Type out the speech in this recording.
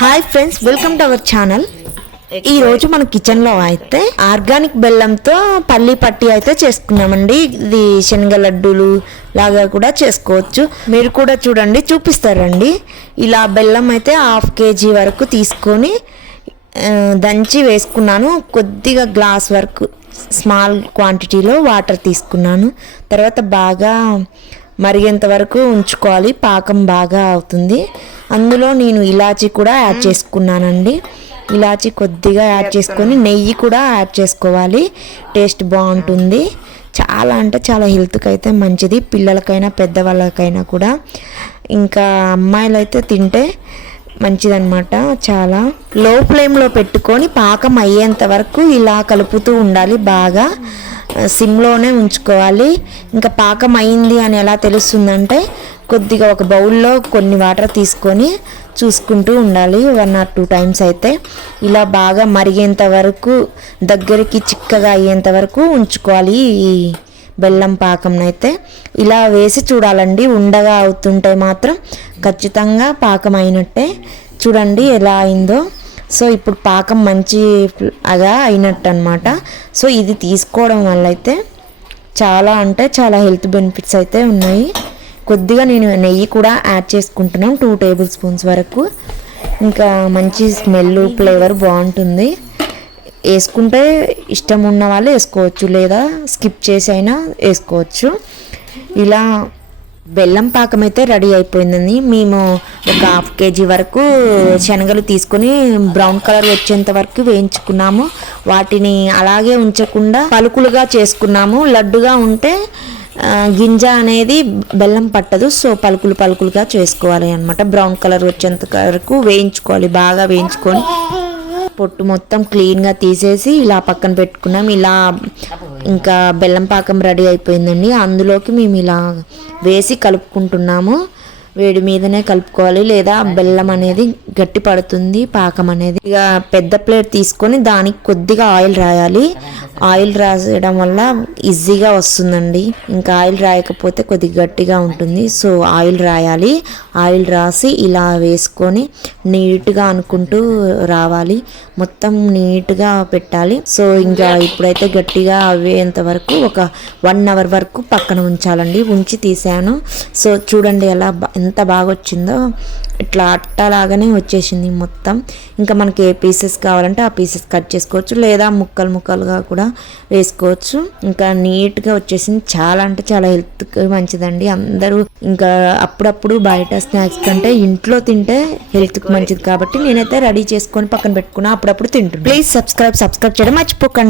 Hi friends, welcome to our channel. ఈ రోజు మన కిచెన్లో అయితే ఆర్గానిక్ బెల్లంతో పల్లి పట్టి అయితే చేసుకున్నామండి. ఇది శనగ లడ్డూలు లాగా కూడా చేసుకోవచ్చు. మీరు కూడా చూడండి, చూపిస్తారండి. ఇలా బెల్లం అయితే 1/2 kg వరకు తీసుకొని దంచి వేసుకున్నాను. కొద్దిగా గ్లాస్ వరకు స్మాల్ క్వాంటిటీలో వాటర్ తీసుకున్నాను. తర్వాత బాగా మరిగేంత వరకు ఉంచుకోవాలి. పాకం బాగా అవుతుంది. అందులో నేను ఇలాచీ కూడా యాడ్ చేసుకున్నానండి. ఇలాచీ కొద్దిగా యాడ్ చేసుకొని నెయ్యి కూడా యాడ్ చేసుకోవాలి. టేస్ట్ బాగుంటుంది. చాలా అంటే చాలా హెల్త్కి అయితే మంచిది, పిల్లలకైనా పెద్దవాళ్ళకైనా కూడా. ఇంకా అమ్మాయిలు అయితే తింటే మంచిదన్నమాట. చాలా లో ఫ్లేమ్లో పెట్టుకొని పాకం అయ్యేంత వరకు ఇలా కలుపుతూ ఉండాలి. బాగా సిమ్లోనే ఉంచుకోవాలి. ఇంకా పాకం అయింది అని ఎలా తెలుస్తుందంటే, కొద్దిగా ఒక బౌల్లో కొన్ని వాటర్ తీసుకొని చూసుకుంటూ ఉండాలి. 1 or 2 times అయితే ఇలా బాగా మరిగేంత వరకు, దగ్గరికి చిక్కగా అయ్యేంత వరకు ఉంచుకోవాలి. ఈ బెల్లం పాకంనైతే ఇలా వేసి చూడాలండి. ఉండగా అవుతుంటే మాత్రం ఖచ్చితంగా పాకం అయినట్టే. చూడండి ఎలా అయిందో. సో ఇప్పుడు పాకం మంచిగా అయినట్టు అనమాట. సో ఇది తీసుకోవడం వల్ల అయితే చాలా అంటే చాలా హెల్త్ బెనిఫిట్స్ అయితే ఉన్నాయి. కొద్దిగా నేను నెయ్యి కూడా యాడ్ చేసుకుంటున్నాను, 2 tablespoons వరకు. ఇంకా మంచి స్మెల్, ఫ్లేవర్ బాగుంటుంది. వేసుకుంటే ఇష్టం ఉన్న వాళ్ళు వేసుకోవచ్చు, లేదా స్కిప్ చేసి అయినా వేసుకోవచ్చు. ఇలా బెల్లం పాకం అయితే రెడీ అయిపోయిందండి. మేము ఒక 1/2 kg వరకు శనగలు తీసుకొని బ్రౌన్ కలర్ వచ్చేంత వరకు వేయించుకున్నాము. వాటిని అలాగే ఉంచకుండా పలుకులుగా చేసుకున్నాము. లడ్డుగా ఉంటే గింజ అనేది బెల్లం పట్టదు. సో పలుకులుగా చేసుకోవాలి అన్నమాట. బ్రౌన్ కలర్ వచ్చేంత వరకు వేయించుకోవాలి. బాగా వేయించుకొని పొట్టు మొత్తం క్లీన్గా తీసేసి ఇలా పక్కన పెట్టుకున్నాం. ఇలా ఇంకా బెల్లం పాకం రెడీ అయిపోయిందండి. అందులోకి మేము ఇలా వేసి కలుపుకుంటున్నాము. వేడి మీదనే కలుపుకోవాలి, లేదా బెల్లం అనేది గట్టి పడుతుంది, పాకం అనేది. ఇక పెద్ద ప్లేట్ తీసుకొని దానికి కొద్దిగా ఆయిల్ రాయాలి. ఆయిల్ రాసేయడం వల్ల ఈజీగా వస్తుందండి. ఇంకా ఆయిల్ రాయకపోతే కొద్దిగా గట్టిగా ఉంటుంది. సో ఆయిల్ రాయాలి. ఆయిల్ రాసి ఇలా వేసుకొని నీట్గా అనుకుంటూ రావాలి. మొత్తం నీట్గా పెట్టాలి. సో ఇంకా ఇప్పుడైతే గట్టిగా అవేంత వరకు ఒక 1 hour వరకు పక్కన ఉంచాలండి. ఉంచి తీసాను. సో చూడండి ఎలా ఎంత బాగా వచ్చిందో. ఇట్లా అట్టలాగానే వచ్చేసింది మొత్తం. ఇంకా మనకి ఏ పీసెస్ కావాలంటే ఆ పీసెస్ కట్ చేసుకోవచ్చు, లేదా ముక్కలుగా కూడా వేసుకోవచ్చు. ఇంకా నీట్గా వచ్చేసింది. చాలా అంటే చాలా హెల్త్కి మంచిదండి. అందరూ ఇంకా అప్పుడప్పుడు బయట స్నాక్స్ కంటే ఇంట్లో తింటే హెల్త్కి మంచిది కాబట్టి నేనైతే రెడీ చేసుకొని పక్కన పెట్టుకున్నా. అప్పుడప్పుడు తింటున్నాను. ప్లీజ్ సబ్స్క్రైబ్ చేయడం మర్చిపోకండి.